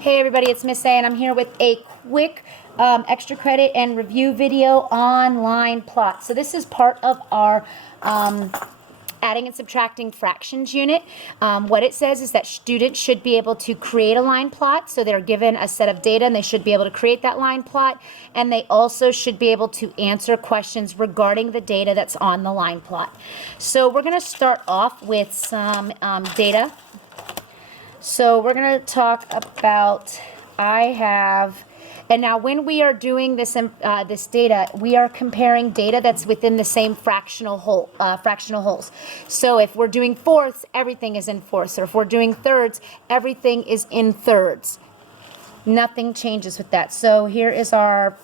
Hey everybody, it's Miss A and I'm here with a quick extra credit and review video on line plot. So this is part of our adding and subtracting fractions unit. What it says is that students should be able to create a line plot. So they're given a set of data and they should be able to create that line plot. And they also should be able to answer questions regarding the data that's on the line plot. So we're going to start off with some data. So we're going to talk about, and now when we are doing this this data, we are comparing data that's within the same fractional holes. So if we're doing fourths, everything is in fourths, or if we're doing thirds, everything is in thirds. Nothing changes with that. So here is our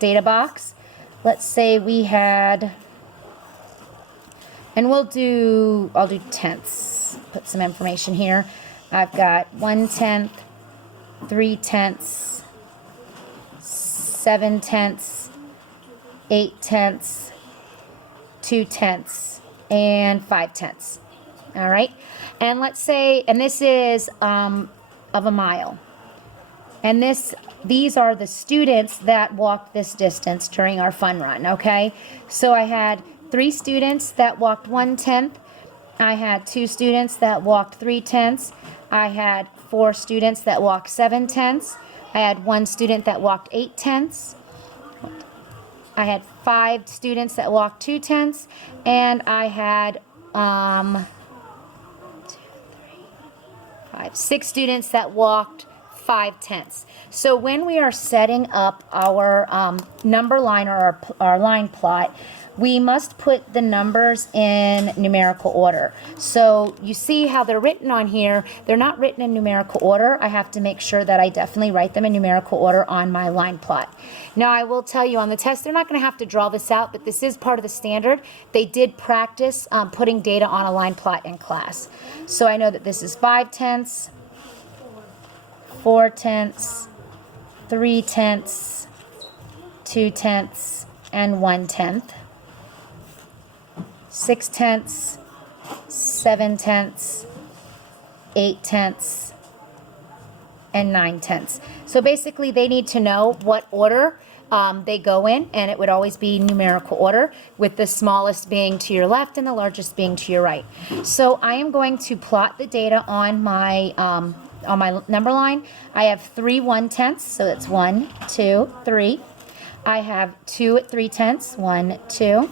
data box. Let's say we had, and I'll do tenths. Put some information here. I've got 1/10, 3/10, 7/10, 8/10, 2/10, and 5/10. All right, and let's say, and this is of a mile, and these are the students that walked this distance during our fun run. Okay, so I had 3 students that walked 1/10. I had 2 students that walked 3/10. I had 4 students that walked 7/10. I had 1 student that walked 8/10. I had 5 students that walked 2/10, and I had 6 students that walked 5/10. So when we are setting up our number line or our line plot, we must put the numbers in numerical order. So you see how they're written on here. They're not written in numerical order. I have to make sure that I definitely write them in numerical order on my line plot. Now I will tell you on the test, they're not going to have to draw this out, but this is part of the standard. They did practice putting data on a line plot in class. So I know that this is 5/10, 4/10, 3/10, 2/10, and 1/10. 6/10, 7/10, 8/10, and 9/10. So basically they need to know what order they go in, and it would always be numerical order, with the smallest being to your left and the largest being to your right. So I am going to plot the data on my number line. I have 3 1/10, so that's 1, 2, 3. I have 2 at 3/10, 1, 2.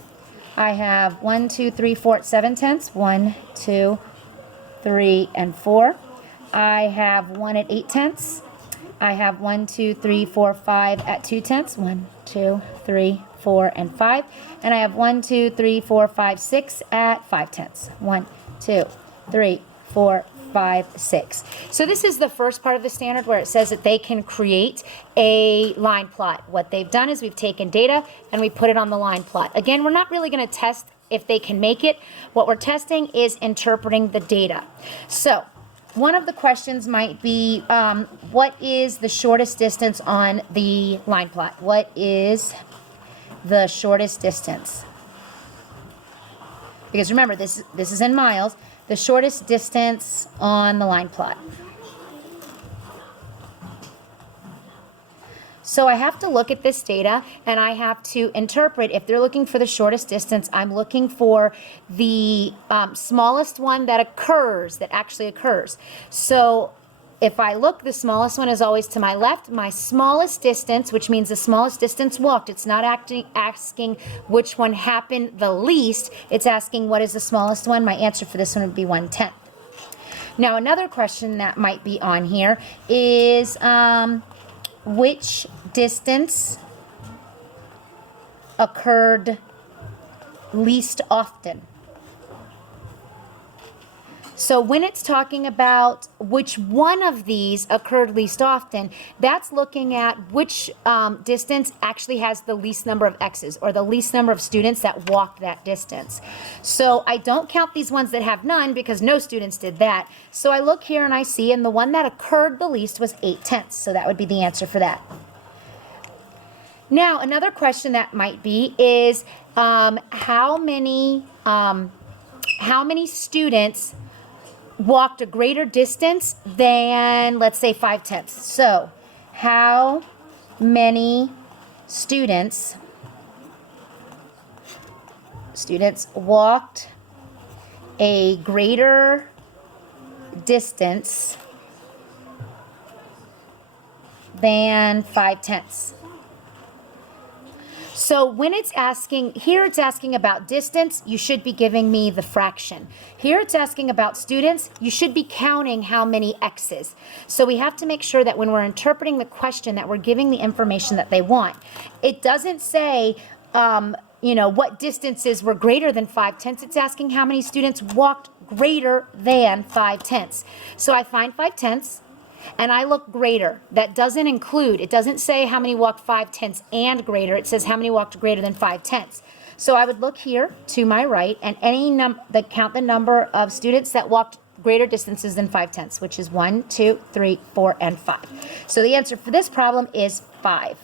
I have 1, 2, 3, 4 at 7/10, 1, 2, 3, and 4. I have 1 at 8/10. I have 1, 2, 3, 4, 5 at 2/10, 1, 2, 3, 4, and 5. And I have 1, 2, 3, 4, 5, 6 at 5/10, 1, 2, 3, 4, 5, 6. So this is the first part of the standard where it says that they can create a line plot. What they've done is we've taken data and we put it on the line plot. Again, we're not really going to test if they can make it. What we're testing is interpreting the data. So one of the questions might be, what is the shortest distance on the line plot? What is the shortest distance? Because remember, this is in miles. The shortest distance on the line plot. So I have to look at this data and I have to interpret. If they're looking for the shortest distance, I'm looking for the smallest one that actually occurs. So if I look, the smallest one is always to my left. My smallest distance, which means the smallest distance walked, it's not asking which one happened the least. It's asking what is the smallest one. My answer for this one would be 1/10. Now another question that might be on here is which distance occurred least often? So when it's talking about which one of these occurred least often, that's looking at which distance actually has the least number of X's, or the least number of students that walked that distance. So I don't count these ones that have none because no students did that. So I look here and I see, and the one that occurred the least was 8/10. So that would be the answer for that. Now another question that might be is how many students walked a greater distance than, let's say, 5/10. So, how many students walked a greater distance than 5/10? So when it's asking, here it's asking about distance, you should be giving me the fraction. Here it's asking about students, you should be counting how many X's. So we have to make sure that when we're interpreting the question that we're giving the information that they want. It doesn't say, what distances were greater than 5/10. It's asking how many students walked greater than 5/10. So I find 5/10. And I look greater. That doesn't include, it doesn't say how many walked 5/10 and greater. It says how many walked greater than 5/10. So I would look here to my right and count the number of students that walked greater distances than 5/10, which is 1, 2, 3, 4, and 5. So the answer for this problem is 5.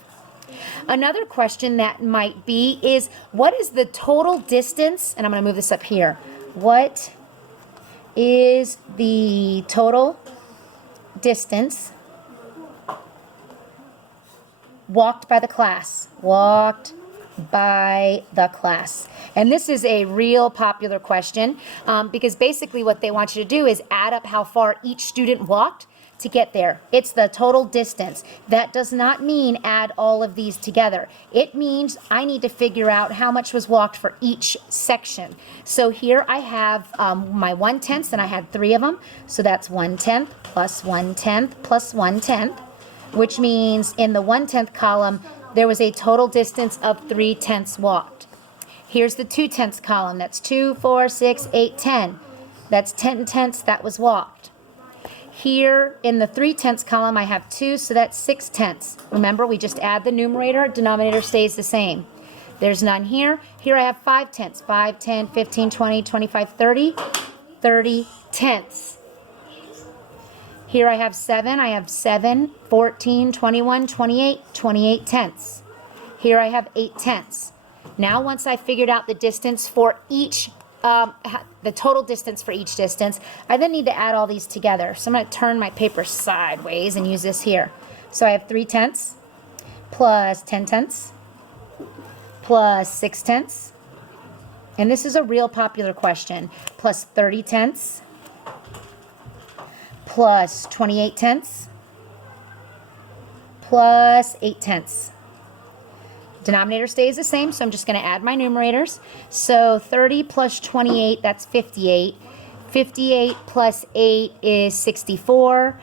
Another question that might be is, what is the total distance? And I'm going to move this up here. What is the total distance walked by the class? Walked by the class. And this is a real popular question because basically what they want you to do is add up how far each student walked to get there. It's the total distance. That does not mean add all of these together. It means I need to figure out how much was walked for each section. So here I have my 1/10, and I had 3 of them. So that's 1/10 plus 1/10 plus 1/10, which means in the 1/10 column, there was a total distance of 3/10 walked. Here's the 2/10 column. That's 2, 4, 6, 8, 10. That's 10/10 that was walked. Here in the 3/10 column, I have 2, so that's 6/10. Remember, we just add the numerator, denominator stays the same. There's none here. Here I have 5/10. 5, 10, 15, 20, 25, 30. 30/10. Here I have 7. I have 7, 14, 21, 28, 28/10. Here I have 8/10. Now once I figured out the distance for each the total distance for each distance, I then need to add all these together. So I'm going to turn my paper sideways and use this here. So I have 3/10 plus 10/10 plus 6/10, and this is a real popular question, plus 30/10 plus 28/10 plus 8/10. Denominator stays the same, so I'm just going to add my numerators. So 30 plus 28, that's 58. 58 plus 8 is 64.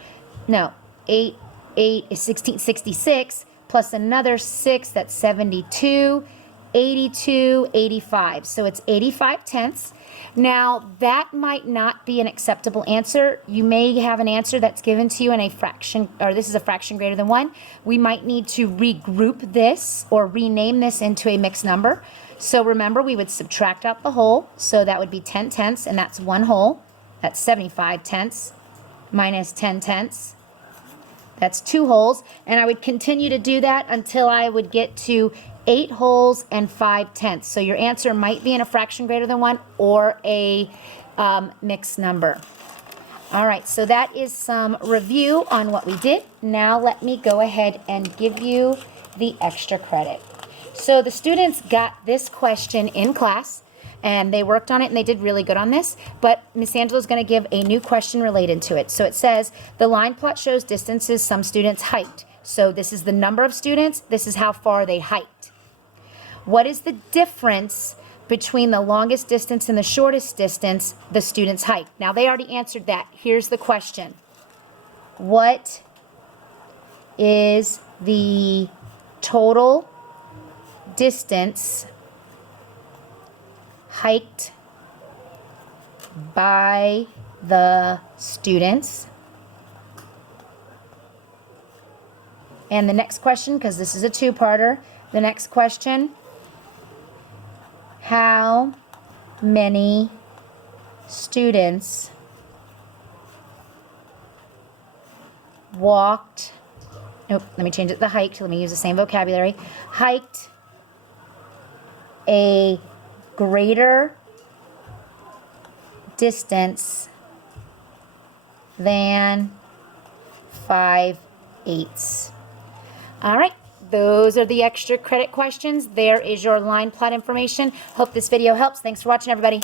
No, 8 is 66, plus another 6, that's 72. 82, 85. So it's 85/10. Now, that might not be an acceptable answer. You may have an answer that's given to you in a fraction, or this is a fraction greater than 1. We might need to regroup this or rename this into a mixed number. So remember, we would subtract out the whole. So that would be 10/10, and that's 1 whole. That's 75/10 minus 10/10. That's 2 wholes. And I would continue to do that until I would get to 8 wholes and 5/10. So your answer might be in a fraction greater than 1 or a mixed number. All right, so that is some review on what we did. Now let me go ahead and give you the extra credit. So the students got this question in class, and they worked on it, and they did really good on this, but Miss Angela is going to give a new question related to it. So it says, the line plot shows distances some students hiked. So this is the number of students, this is how far they hiked. What is the difference between the longest distance and the shortest distance the students hiked? Now, they already answered that. Here's the question. What is the total distance hiked by the students? And the next question, because this is a two-parter, the next question, how many students walked, let me change it to hiked, let me use the same vocabulary, hiked a greater distance than 5/8. All right, those are the extra credit questions. There is your line plot information. Hope this video helps. Thanks for watching, everybody.